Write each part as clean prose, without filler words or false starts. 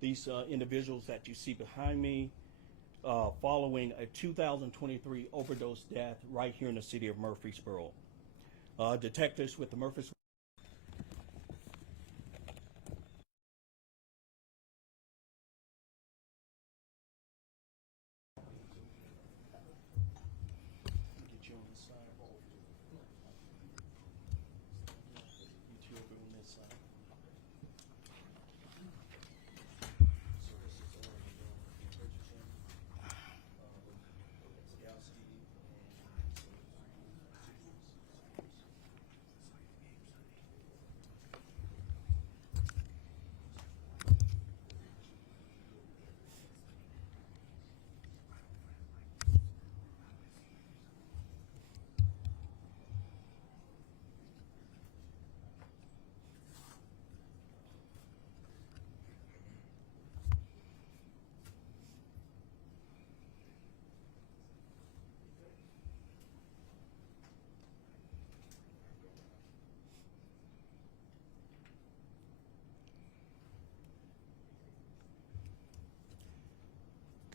These individuals that you see behind me following a 2023 overdose death right here in the city of Murfreesboro. Detectives with the Murfreesboro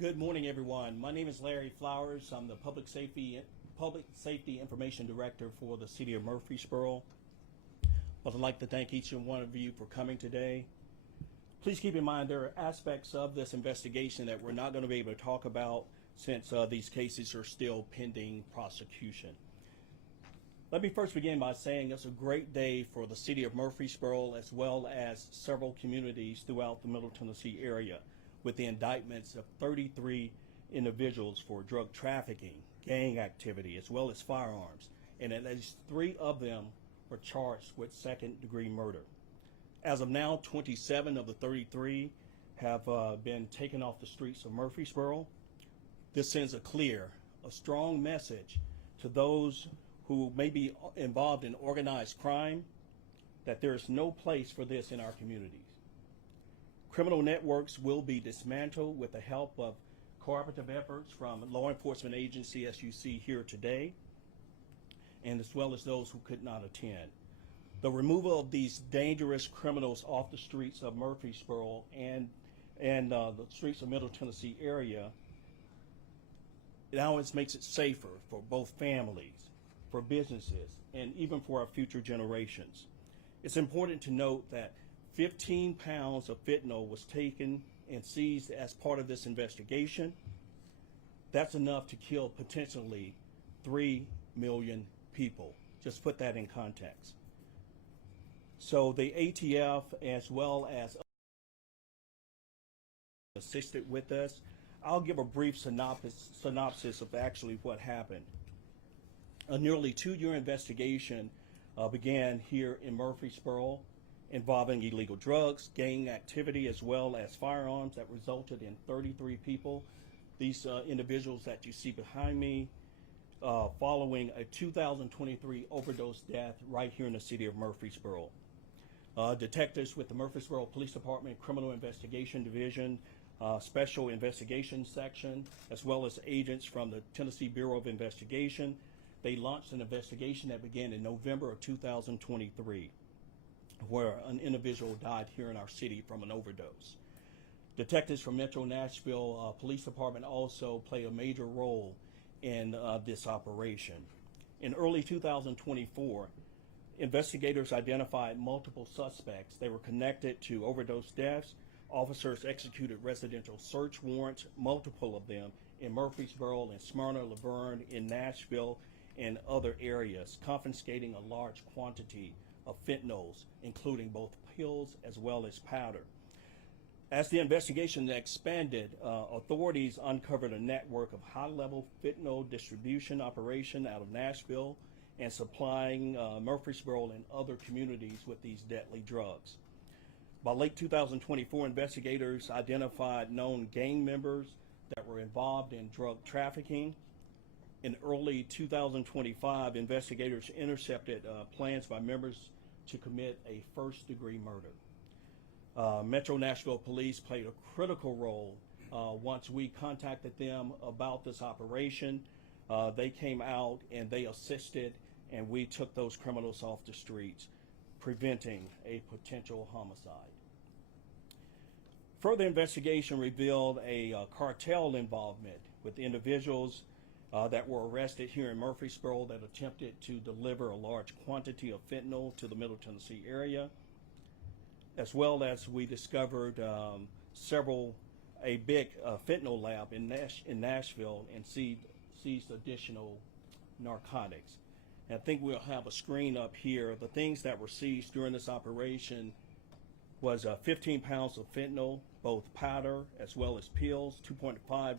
Good morning, everyone. My name is Larry Flowers. I'm the Public Safety Information Director for the City of Murfreesboro. I'd like to thank each and one of you for coming today. Please keep in mind there are aspects of this investigation that we're not going to be able to talk about since these cases are still pending prosecution. Let me first begin by saying it's a great day for the City of Murfreesboro as well as several communities throughout the Middle Tennessee area, with the indictments of 33 individuals for drug trafficking, gang activity, as well as firearms, and at least 3 of them were charged with second-degree murder. As of now, 27 of the 33 have been taken off the streets of Murfreesboro. This sends a strong message to those who may be involved in organized crime that there is no place for this in our communities. Criminal networks will be dismantled with the help of cooperative efforts from law enforcement agencies, as you see here today, and as well as those who could not attend. The removal of these dangerous criminals off the streets of Murfreesboro and the streets of Middle Tennessee area now makes it safer for both families, for businesses, and even for our future generations. It's important to note that 15 pounds of fentanyl was taken and seized as part of this investigation. That's enough to kill potentially 3 million people. Just put that in context. So the ATF, as well as assisted with us. I'll give a brief synopsis of actually what happened. A nearly 2-year investigation began here in Murfreesboro, involving illegal drugs, gang activity, as well as firearms that resulted in 33 people. These individuals that you see behind me following a 2023 overdose death right here in the city of Murfreesboro. Detectives with the Murfreesboro Police Department Criminal Investigation Division, Special Investigation Section, as well as agents from the Tennessee Bureau of Investigation, they launched an investigation that began in November of 2023. Where an individual died here in our city from an overdose. Detectives from Metro Nashville Police Department also play a major role in this operation. In early 2024, investigators identified multiple suspects. They were connected to overdose deaths. Officers executed residential search warrants, multiple of them, in Murfreesboro, in Smyrna, Laverne, in Nashville, and other areas, confiscating a large quantity of fentanyls, including both pills as well as powder. As the investigation expanded, authorities uncovered a network of high-level fentanyl distribution operation out of Nashville and supplying Murfreesboro and other communities with these deadly drugs. By late 2024, investigators identified known gang members that were involved in drug trafficking. In early 2025, investigators intercepted plans by members to commit a first-degree murder. Metro Nashville Police played a critical role once we contacted them about this operation. They came out and they assisted, and we took those criminals off the streets, preventing a potential homicide. Further investigation revealed a cartel involvement with individuals that were arrested here in Murfreesboro that attempted to deliver a large quantity of fentanyl to the Middle Tennessee area, as well as we discovered a big fentanyl lab in Nashville and seized additional narcotics. And I think we'll have a screen up here. The things that were seized during this operation was 15 pounds of fentanyl, both powder as well as pills, 2.5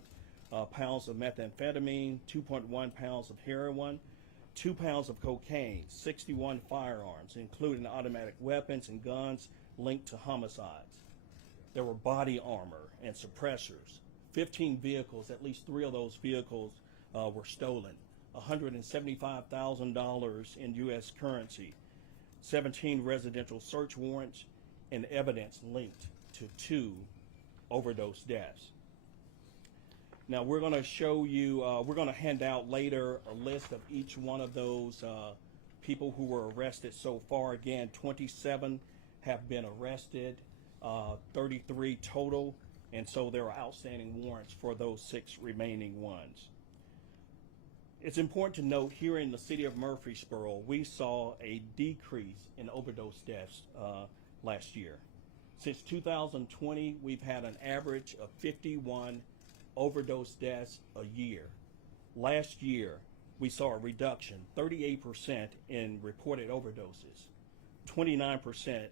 pounds of methamphetamine, 2.1 pounds of heroin, 2 pounds of cocaine, 61 firearms, including automatic weapons and guns linked to homicides. There were body armor and suppressors, 15 vehicles, at least 3 of those vehicles were stolen, $175,000 in U.S. currency, 17 residential search warrants, and evidence linked to 2 overdose deaths. Now we're going to show you, we're going to hand out later a list of each one of those people who were arrested so far. Again, 27 have been arrested, 33 total, and so there are outstanding warrants for those 6 remaining ones. It's important to note here in the city of Murfreesboro, we saw a decrease in overdose deaths last year. Since 2020, we've had an average of 51 overdose deaths a year. Last year, we saw a reduction, 38% in reported overdoses, 29%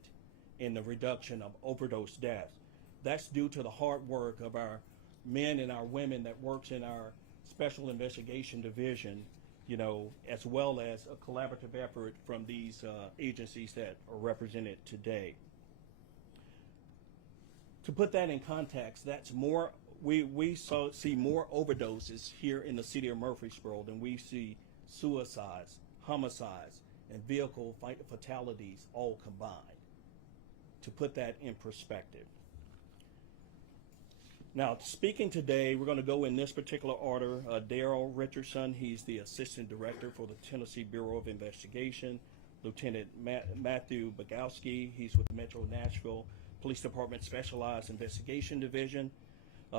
in the reduction of overdose deaths. That's due to the hard work of our men and our women that works in our Special Investigation Division, you know, as well as a collaborative effort from these agencies that are represented today. To put that in context, that's more, we see more overdoses here in the city of Murfreesboro than we see suicides, homicides, and vehicle fatalities all combined. To put that in perspective. Now, speaking today, we're going to go in this particular order. Daryl Richardson, he's the Assistant Director for the Tennessee Bureau of Investigation. Lieutenant Matthew Bogowski, he's with the Metro Nashville Police Department Specialized Investigation Division.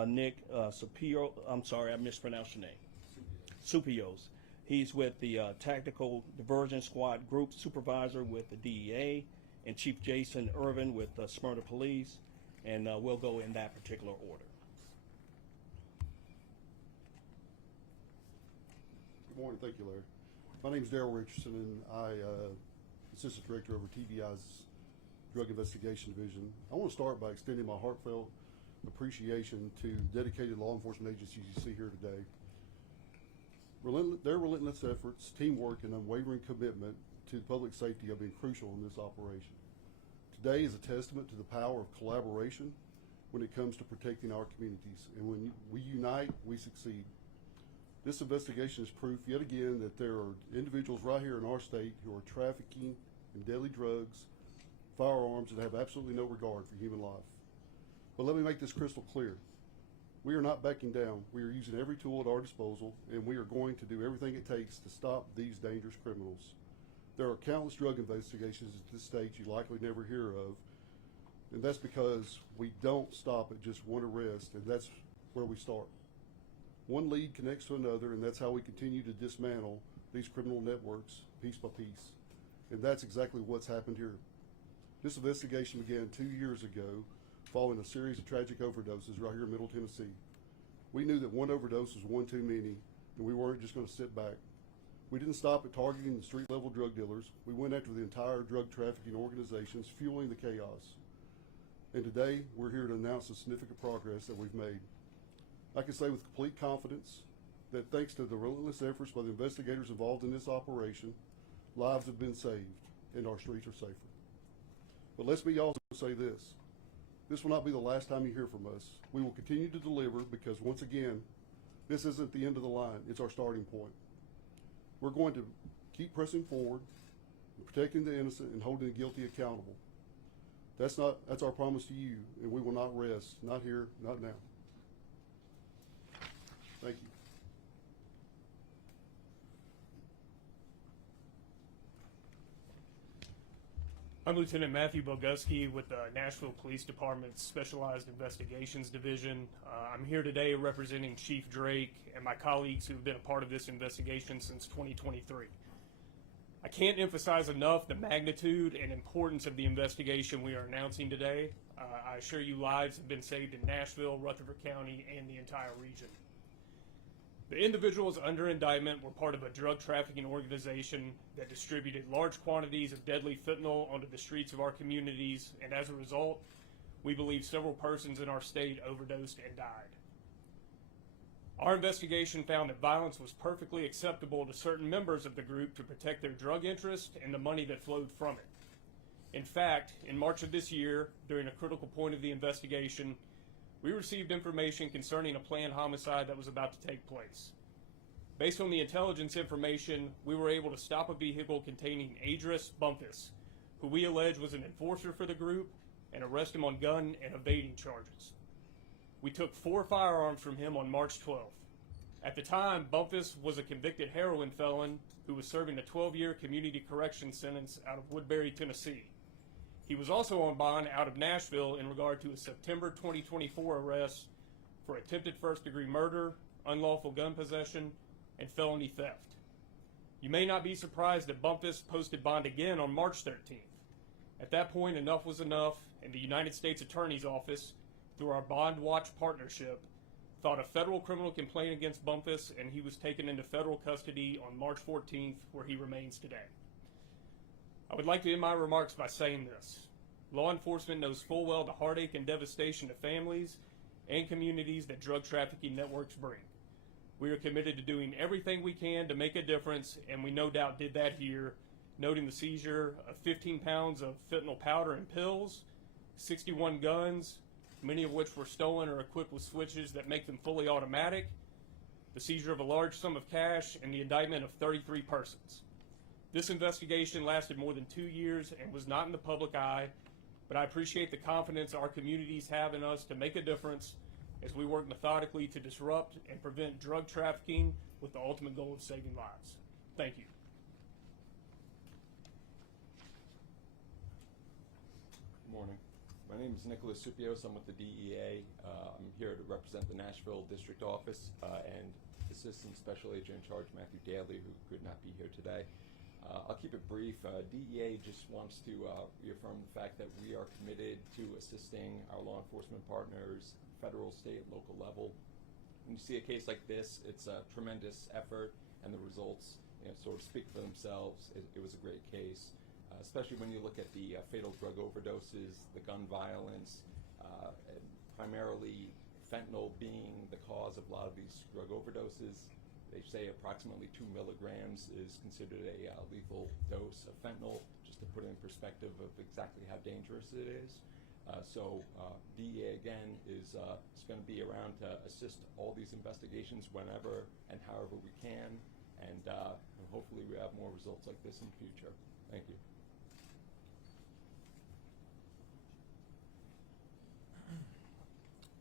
Nick Supio, I'm sorry, I mispronounced your name. Supios. He's with the Tactical Diversion Squad Group Supervisor with the DEA, and Chief Jason Irvin with Smyrna Police, and we'll go in that particular order. Good morning, thank you, Larry. My name is Daryl Richardson, and I Assistant Director over TBI's Drug Investigation Division. I want to start by extending my heartfelt appreciation to dedicated law enforcement agencies you see here today. Their relentless efforts, teamwork, and unwavering commitment to public safety have been crucial in this operation. Today is a testament to the power of collaboration when it comes to protecting our communities, and when we unite, we succeed. This investigation is proof yet again that there are individuals right here in our state who are trafficking in deadly drugs, firearms, and have absolutely no regard for human life. But let me make this crystal clear. We are not backing down. We are using every tool at our disposal, and we are going to do everything it takes to stop these dangerous criminals. There are countless drug investigations at this state you likely never hear of, and that's because we don't stop at just one arrest, and that's where we start. One lead connects to another, and that's how we continue to dismantle these criminal networks piece by piece. And that's exactly what's happened here. This investigation began 2 years ago following a series of tragic overdoses right here in Middle Tennessee. We knew that one overdose was one too many, and we weren't just going to sit back. We didn't stop at targeting the street-level drug dealers. We went after the entire drug trafficking organizations fueling the chaos. And today, we're here to announce the significant progress that we've made. I can say with complete confidence that thanks to the relentless efforts by the investigators involved in this operation, lives have been saved and our streets are safer. But let's be also say this. This will not be the last time you hear from us. We will continue to deliver because once again, this isn't the end of the line, it's our starting point. We're going to keep pressing forward, protecting the innocent and holding the guilty accountable. That's our promise to you, and we will not rest, not here, not now. Thank you. I'm Lieutenant Matthew Boguski with the Nashville Police Department's Specialized Investigations Division. I'm here today representing Chief Drake and my colleagues who have been a part of this investigation since 2023. I can't emphasize enough the magnitude and importance of the investigation we are announcing today. I assure you lives have been saved in Nashville, Rutherford County, and the entire region. The individuals under indictment were part of a drug trafficking organization that distributed large quantities of deadly fentanyl onto the streets of our communities, and as a result, we believe several persons in our state overdosed and died. Our investigation found that violence was perfectly acceptable to certain members of the group to protect their drug interest and the money that flowed from it. In fact, in March of this year, during a critical point of the investigation, we received information concerning a planned homicide that was about to take place. Based on the intelligence information, we were able to stop a vehicle containing Adris Bumpus, who we allege was an enforcer for the group, and arrest him on gun and evading charges. We took 4 firearms from him on March 12th. At the time, Bumpus was a convicted heroin felon who was serving a 12-year community correction sentence out of Woodbury, Tennessee. He was also on bond out of Nashville in regard to a September 2024 arrest for attempted first-degree murder, unlawful gun possession, and felony theft. You may not be surprised that Bumpus posted bond again on March 13th. At that point, enough was enough, and the United States Attorney's Office, through our Bond Watch partnership, filed a federal criminal complaint against Bumpus, and he was taken into federal custody on March 14th, where he remains today. I would like to end my remarks by saying this. Law enforcement knows full well the heartache and devastation to families and communities that drug trafficking networks bring. We are committed to doing everything we can to make a difference, and we no doubt did that here, noting the seizure of 15 pounds of fentanyl powder and pills, 61 guns, many of which were stolen or equipped with switches that make them fully automatic, the seizure of a large sum of cash, and the indictment of 33 persons. This investigation lasted more than 2 years and was not in the public eye, but I appreciate the confidence our communities have in us to make a difference as we work methodically to disrupt and prevent drug trafficking with the ultimate goal of saving lives. Thank you. Good morning. My name is Nicholas Supios. I'm with the DEA. I'm here to represent the Nashville District Office and Assistant Special Agent in Charge Matthew Daly, who could not be here today. I'll keep it brief. DEA just wants to reaffirm the fact that we are committed to assisting our law enforcement partners, federal, state, local level. When you see a case like this, it's a tremendous effort, and the results, sort of speak for themselves. It was a great case, especially when you look at the fatal drug overdoses, the gun violence, and primarily fentanyl being the cause of a lot of these drug overdoses. They say approximately 2 milligrams is considered a lethal dose of fentanyl, just to put it in perspective of exactly how dangerous it is. DEA, again, is going to be around to assist all these investigations whenever and however we can, and hopefully we have more results like this in the future. Thank you.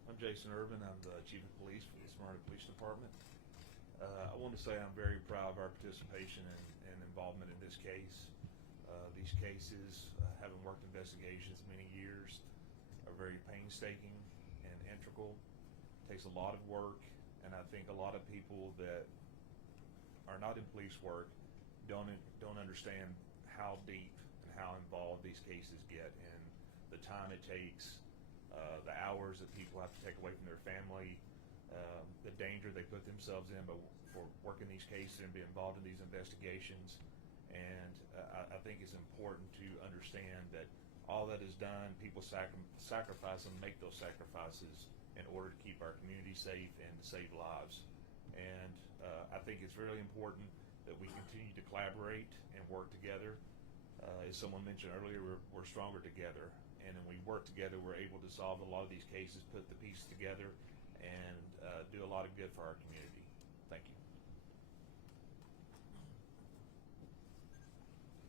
I'm Jason Irvin. I'm the Chief of Police for the Murfreesboro Police Department. I want to say I'm very proud of our participation and involvement in this case. These cases, having worked investigations many years, are very painstaking and integral. It takes a lot of work, and I think a lot of people that are not in police work don't understand how deep and how involved these cases get, and the time it takes, the hours that people have to take away from their family, the danger they put themselves in for working these cases and be involved in these investigations. And I think it's important to understand that all that is done, people sacrifice and make those sacrifices in order to keep our community safe and to save lives. And I think it's really important that we continue to collaborate and work together. As someone mentioned earlier, we're stronger together. And when we work together, we're able to solve a lot of these cases, put the pieces together, and do a lot of good for our community. Thank you.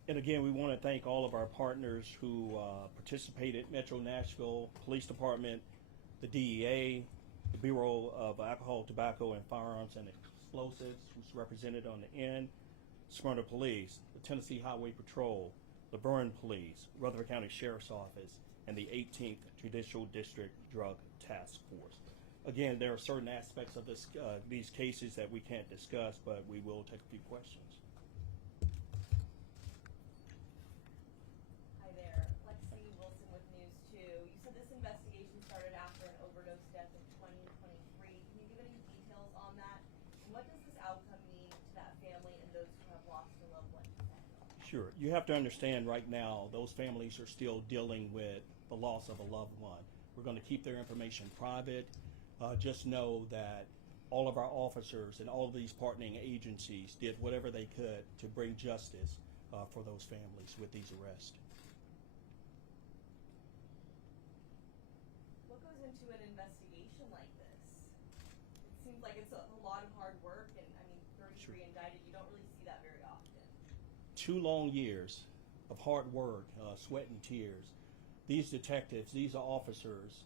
And again, we want to thank all of our partners who participated: Metro Nashville Police Department, the DEA, the Bureau of Alcohol, Tobacco, and Firearms and Explosives, who's represented on the end, Murfreesboro Police, the Tennessee Highway Patrol, Laverne Police, Rutherford County Sheriff's Office, and the 18th Judicial District Drug Task Force. Again, there are certain aspects of these cases that we can't discuss, but we will take a few questions. Hi there, Lexi Wilson with News 2. You said this investigation started after an overdose death in 2023. Can you give any details on that? And what does this outcome mean to that family and those who have lost a loved one to fentanyl? Sure. You have to understand right now, those families are still dealing with the loss of a loved one. We're going to keep their information private. Just know that all of our officers and all of these partnering agencies did whatever they could to bring justice for those families with these arrests. What goes into an investigation like this? It seems like it's a lot of hard work, and I mean, 33 Sure. indicted, you don't really see that very often. 2 long years of hard work, sweat and tears. These detectives, these officers,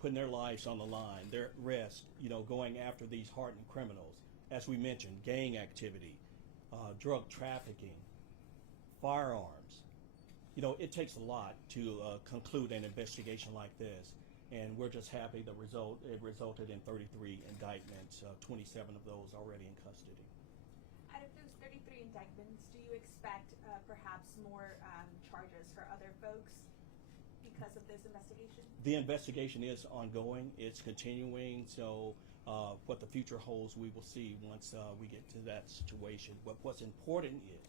putting their lives on the line, their at risk, going after these hardened criminals. As we mentioned, gang activity, drug trafficking, firearms. It takes a lot to conclude an investigation like this, and we're just happy it resulted in 33 indictments, 27 of those already in custody. Out of those 33 indictments, do you expect perhaps more charges for other folks because of this investigation? The investigation is ongoing. It's continuing. So what the future holds, we will see once we get to that situation. But what's important is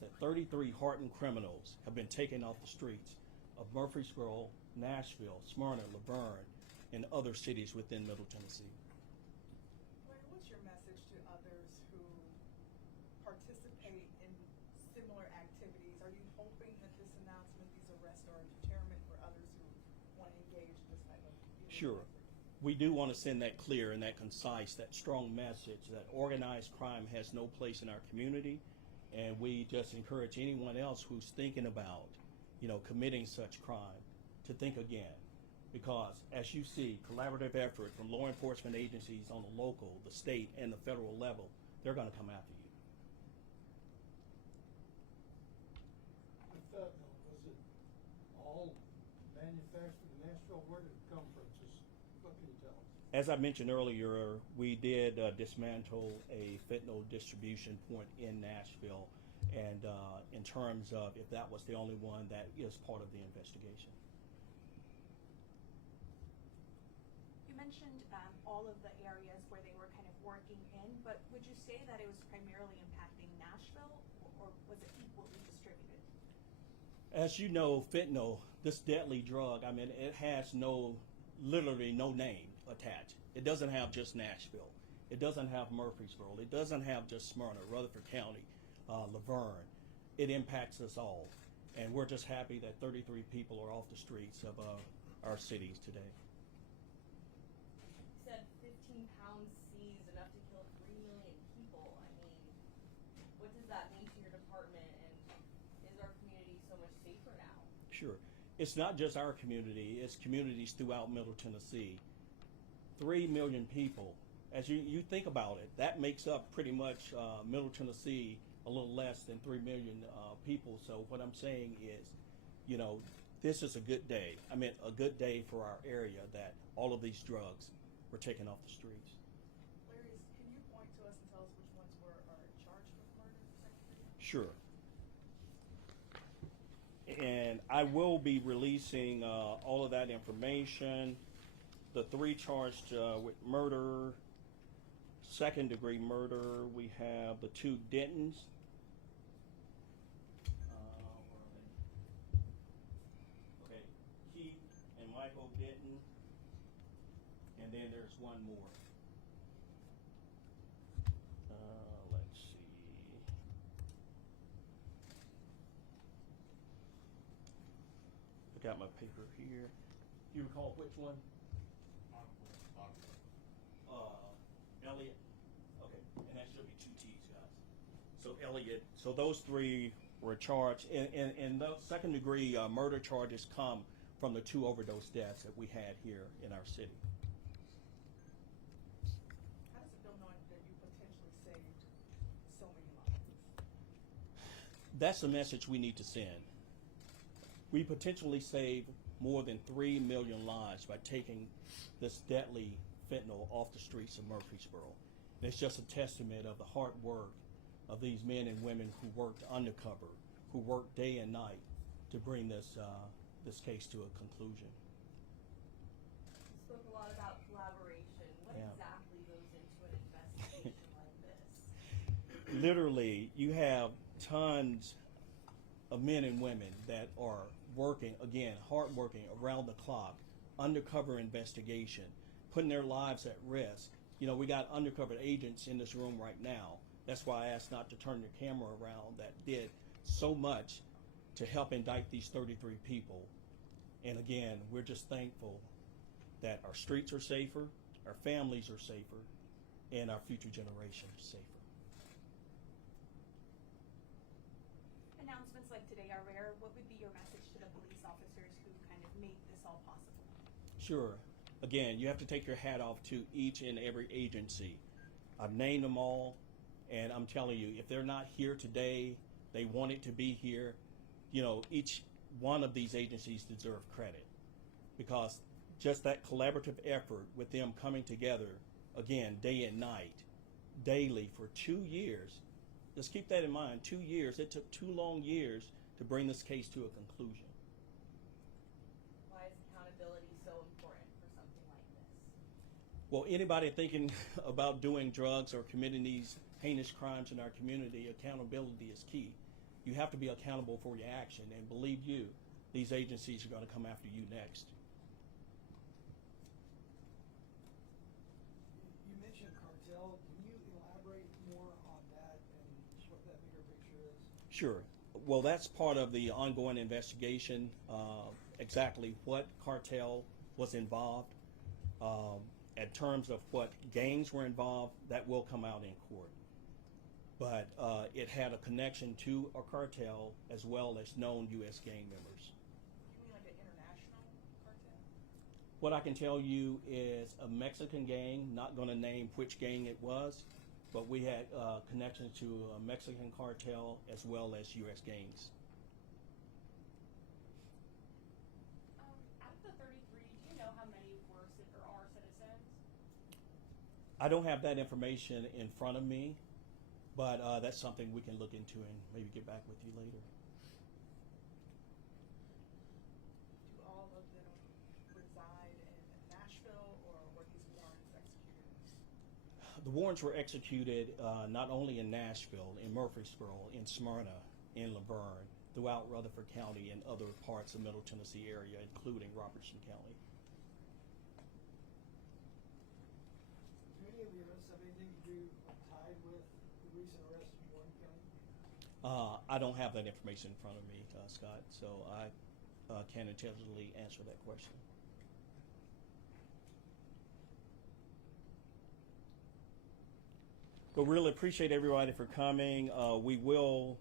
that 33 hardened criminals have been taken off the streets of Murfreesboro, Nashville, Smyrna, Laverne, and other cities within Middle Tennessee. Larry, what's your message to others who participate in similar activities? Are you hoping that this announcement, these arrests, are a deterrent for others who want to engage in this type of illegal Sure. activity? We do want to send that clear and that concise, that strong message that organized crime has no place in our community, and we just encourage anyone else who's thinking about, committing such crime to think again, because as you see, collaborative effort from law enforcement agencies on the local, the state, and the federal level, they're going to come after you. The fentanyl, was it all manufactured in Nashville? Where did it come from? Just what can you tell us? As I mentioned earlier, we did dismantle a fentanyl distribution point in Nashville, and in terms of if that was the only one, that is part of the investigation. You mentioned all of the areas where they were kind of working in, but would you say that it was primarily impacting Nashville, or was it equally distributed? As you know, fentanyl, this deadly drug, it has literally no name attached. It doesn't have just Nashville. It doesn't have Murfreesboro. It doesn't have just Smyrna, Rutherford County, Laverne. It impacts us all. And we're just happy that 33 people are off the streets of our cities today. You said 15 pounds seized, enough to kill 3 million people. I mean, what does that mean to your department, and is our community so much safer now? Sure. It's not just our community, it's communities throughout Middle Tennessee. 3 million people. As you think about it, that makes up pretty much Middle Tennessee, a little less than 3 million people. So what I'm saying is, this is a good day. A good day for our area that all of these drugs were taken off the streets. Larry, can you point to us and tell us which ones are charged with murder, Secretary? Sure. And I will be releasing all of that information. The 3 charged with murder, second-degree murder, we have the 2 Dentons. Okay, Keith and Michael Denton, and then there's one more. Let's see. I got my paper here. Do you recall which one? Elliot. Okay, and that should be 2 T's, guys. So Elliot. So those 3 were charged, and the second-degree murder charges come from the 2 overdose deaths that we had here in our city. How does it feel knowing that you potentially saved so many lives? That's the message we need to send. We potentially save more than 3 million lives by taking this deadly fentanyl off the streets of Murfreesboro. And it's just a testament of the hard work of these men and women who worked undercover, who worked day and night to bring this case to a conclusion. You spoke a lot about collaboration. What Yeah. exactly goes into an investigation like this? Literally, you have tons of men and women that are working, again, hard working around the clock, undercover investigation, putting their lives at risk. You know, we got undercover agents in this room right now. That's why I asked not to turn your camera around, that did so much to help indict these 33 people. And again, we're just thankful that our streets are safer, our families are safer, and our future generations are safer. Announcements like today are rare. What would be your message to the police officers who kind of made this all possible? Sure. Again, you have to take your hat off to each and every agency. I've named them all, and I'm telling you, if they're not here today, they wanted to be here. You know, each one of these agencies deserve credit, because just that collaborative effort with them coming together, again, day and night, daily for 2 years. Just keep that in mind, 2 years. It took 2 long years to bring this case to a conclusion. Why is accountability so important for something like this? Well, anybody thinking about doing drugs or committing these heinous crimes in our community, accountability is key. You have to be accountable for your action, and believe you, these agencies are going to come after you next. You mentioned cartel. Can you elaborate more on that and what that bigger picture is? Sure. Well, that's part of the ongoing investigation, exactly what cartel was involved. In terms of what gangs were involved, that will come out in court. But it had a connection to a cartel as well as known U.S. gang members. You mean like an international cartel? What I can tell you is a Mexican gang, not going to name which gang it was, but we had connection to a Mexican cartel as well as U.S. gangs. Out of the 33, do you know how many were or are citizens? I don't have that information in front of me, but that's something we can look into and maybe get back with you later. Do all of them reside in Nashville, or were these warrants executed? The warrants were executed not only in Nashville, in Murfreesboro, in Smyrna, in Laverne, throughout Rutherford County and other parts of Middle Tennessee area, including Robertson County. Do any of the arrests have anything to do or tied with the recent arrest in Warren County? I don't have that information in front of me, Scott, so I can't intelligently answer that question. But really appreciate everybody for coming. We will,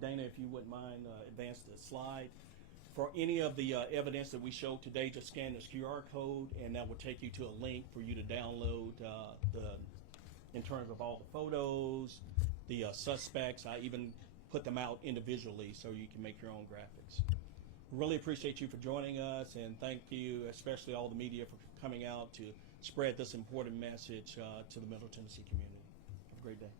Dana, if you wouldn't mind, advance the slide. For any of the evidence that we showed today, just scan this QR code, and that will take you to a link for you to download in terms of all the photos, the suspects. I even put them out individually so you can make your own graphics. Really appreciate you for joining us, and thank you, especially all the media, for coming out to spread this important message to the Middle Tennessee community. Have a great day.